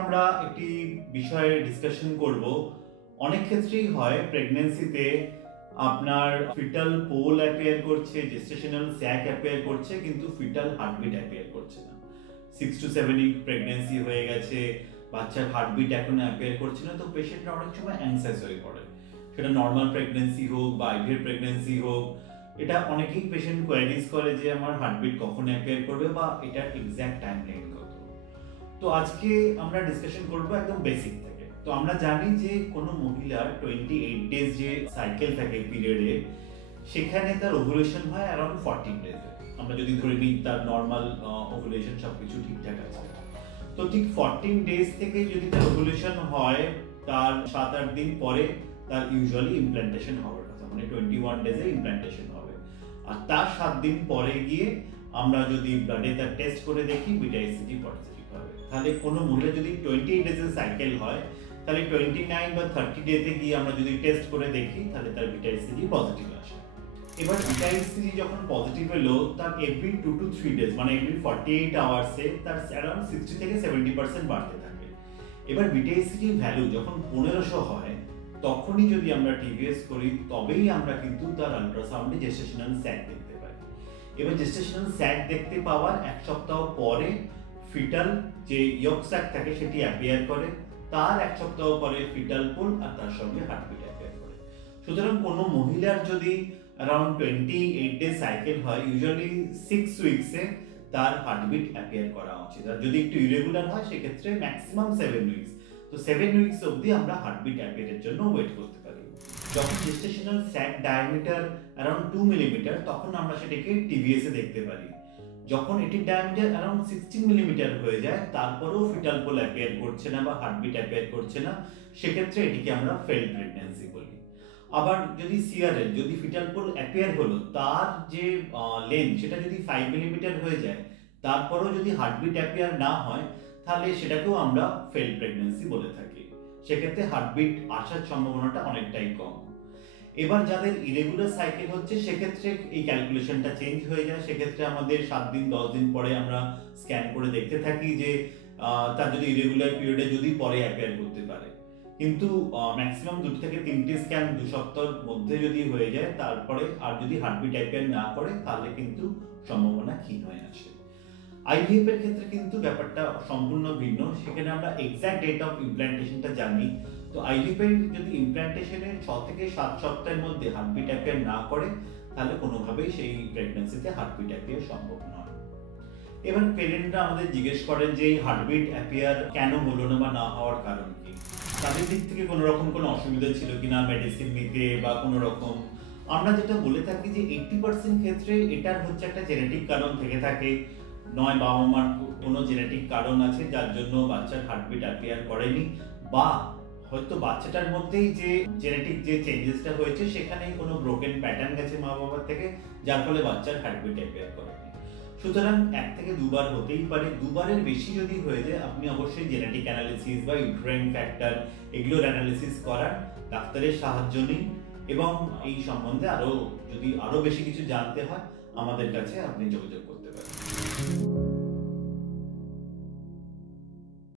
আমরা একটি বিষয়ে ডিসকাশন করব। অনেক ক্ষেত্রেই হয় প্রেগন্যান্সিতে আপনার ফিটাল পোল অ্যাপিয়ার করছে, জেস্টেশনাল স্যাক অ্যাপিয়ার করছে, কিন্তু ফিটাল হার্টবিট অ্যাপিয়ার করছে না। 6 to 7 উইক প্রেগন্যান্সি হয়ে গেছে, বাচ্চার হার্টবিট এখনো অ্যাপিয়ার করছে না, তো পেশেন্টরা অনেক সময় অ্যাংজাস হয়ে পড়ে। সেটা নর্মাল প্রেগন্যান্সি হোক বা আইভিএফ প্রেগন্যান্সি হোক, এটা অনেকেই পেশেন্ট কোয়ারিজ করে যে আমার হার্টবিট কখন অ্যাপিয়ার করবে বা এটার এক্সাক্ট টাইম লাইন কত। তো আজকে আমরা ডিসকাশন করবো একদম বেসিক থেকে। তো আমরা জানি যে কোনো মহিলার 28 ডেজ যে সাইকেল থাকে পিরিয়ডে, সেখানে তার ওভুলেশন হয় অ্যারাউন্ড 14 ডেজে। আমরা যদি ধরে নিই তার নর্মাল ওভুলেশন সবকিছু ঠিকঠাক আছে, তো ঠিক 14 ডেজ থেকে যদি তার ওভুলেশন হয়, তার 7-8 দিন পরে তার ইউজুয়ালি ইমপ্ল্যান্টেশন হওয়ার কথা, মানে 21 ডেজে ইমপ্ল্যান্টেশন হবে। আর তার 7 দিন পরে গিয়ে আমরা যদি ব্লাডে তার টেস্ট করে দেখি বিটা এসিজি পজিটিভ হবে। তাহলে কোনো মহিলা যদি 28 ডেজের সাইকেল হয়, তাহলে 29 বা 30 ডেতে গিয়ে আমরা যদি টেস্ট করে দেখি, তাহলে তার বিটা এসিজি পজিটিভ আসে। এবার বিটা এসিজি যখন পজিটিভ এলো, তার এভরি 2 to 3 ডেজ মানে এভরি 48 আওয়ার্সে তার অ্যারাউন্ড 60 থেকে 70% বাড়তে থাকে। এবার বিটা এসিজি ভ্যালু যখন 1500 হয়, তখনই যদি আমরা টিভিএস করি, তবেই আমরা কিন্তু তার আল্ট্রাসাউন্ডে জেস্টেশনাল স্যাক দেখতে পাই। এবার জেস্টেশনাল স্যাক দেখতে পাওয়ার 1 সপ্তাহ পরে ফিটাল যে ইয়ক স্যাক থাকে সেটি অ্যাপিয়ার করে, তার 1 সপ্তাহ পরে ফিটাল পোল আর তার সঙ্গে হার্টবিট অ্যাপিয়ার করে। সুতরাং কোনো মহিলার যদি অ্যারাউন্ড 28 ডে সাইকেল হয়, ইউজুয়ালি 6 উইকসে তার হার্টবিট অ্যাপিয়ার করা উচিত। আর যদি একটু ইরেগুলার হয়, সেক্ষেত্রে ম্যাক্সিমাম 7 উইকস। তো 7 উইকস অবধি আমরা হার্টবিট অ্যাপিয়ারের জন্য ওয়েট করতে পারি। যখন gestational sac diameter around 2 millimetre, তখন আমরা সেটাকে টিভিএস এ দেখতে পারি। যখন এটির ডায়ামিটার অ্যারাউন্ড 16 মিলিমিটার হয়ে যায়, তারপরেও ফিটাল পোল অ্যাপিয়ার করছে না বা হার্টবিট অ্যাপিয়ার করছে না, সেক্ষেত্রে এটিকে আমরা ফেইল্ড প্রেগন্যান্সি বলি। আবার যদি সিআরএল, যদি ফিটাল পোল অ্যাপিয়ার হলো, তার যে লেন্থ সেটা যদি 5 মিলিমিটার হয়ে যায়, তারপরেও যদি হার্টবিট অ্যাপিয়ার না হয়, তাহলে সেটাকেও আমরা ফেইল্ড প্রেগন্যান্সি বলে থাকি। সেক্ষেত্রে হার্টবিট আসার সম্ভাবনাটা অনেকটাই কম। এবার যাদের ইরেগুলার সাইকেল হচ্ছে, সেক্ষেত্রে এই ক্যালকুলেশনটা চেঞ্জ হয়ে যায়। সেক্ষেত্রে আমাদের 7 দিন 10 দিন পরে আমরা স্ক্যান করে দেখতে থাকি যে তার যদি ইরেগুলার পিরিয়ডে যদি পরে অ্যাপিয়ার করতে পারে। কিন্তু ম্যাক্সিমাম 2 থেকে 3টে স্ক্যান 2 সপ্তাহের মধ্যে যদি হয়ে যায়, তারপরে আর যদি হার্টবিট অ্যাপিয়ার না করে, তাহলে কিন্তু সম্ভাবনা ক্ষীণ হয়ে আসে। আইভিএফ এর ক্ষেত্রে কিন্তু ব্যাপারটা সম্পূর্ণ ভিন্ন। সেখানে আমরা এক্সাক্ট ডেট অফ ইমপ্ল্যান্টেশনটা জানি। তো আইভিএফ এর যদি ইমপ্ল্যান্টেশনের 6 থেকে 7 সপ্তাহের মধ্যে হার্টবিট অ্যাপিয়ার না করে, তাহলে কোনোভাবেই সেই প্রেগন্যান্সিতে হার্টবিট অ্যাপিয়ার সম্ভব নয়। এবার পেরেন্টরা আমাদের জিজ্ঞেস করেন যে হার্টবিট অ্যাপিয়ার কেন হলো না বা না হওয়ার কারণ কি। তাদের দিক থেকে কোনো রকম কোনো অসুবিধা ছিল কিনা মেডিসিন নিতে বা কোনো রকম। আমরা যেটা বলে থাকি যে 80% ক্ষেত্রে এটার হচ্ছে একটা জেনেটিক কারণ থেকে থাকে, নয় বাবা মার কোনো জেনেটিক কারণ আছে যার জন্য বাচ্চার হার্টবিট অ্যাপিয়ার করেনি, বা হয়তো বাচ্চাটার মধ্যেই যে জেনেটিক যে চেঞ্জেসটা হয়েছে, সেখানেই কোনো ব্রোকেন প্যাটার্ন গেছে মা বাবার থেকে, যার ফলে বাচ্চার হার্টবিট অ্যাপিয়ার করেনি। সুতরাং 1 থেকে 2 বার হতেই পারে। 2 বারের বেশি যদি হয়ে যায়, আপনি অবশ্যই জেনেটিক অ্যানালিসিস বা ইউটেরাইন ফ্যাক্টর এগুলোর অ্যানালিসিস করার ডাক্তারের সাহায্য নিন, এবং এই সম্বন্ধে যদি আরো বেশি কিছু জানতে হয়, আমাদের কাছে আপনি যোগাযোগ করতে পারেন।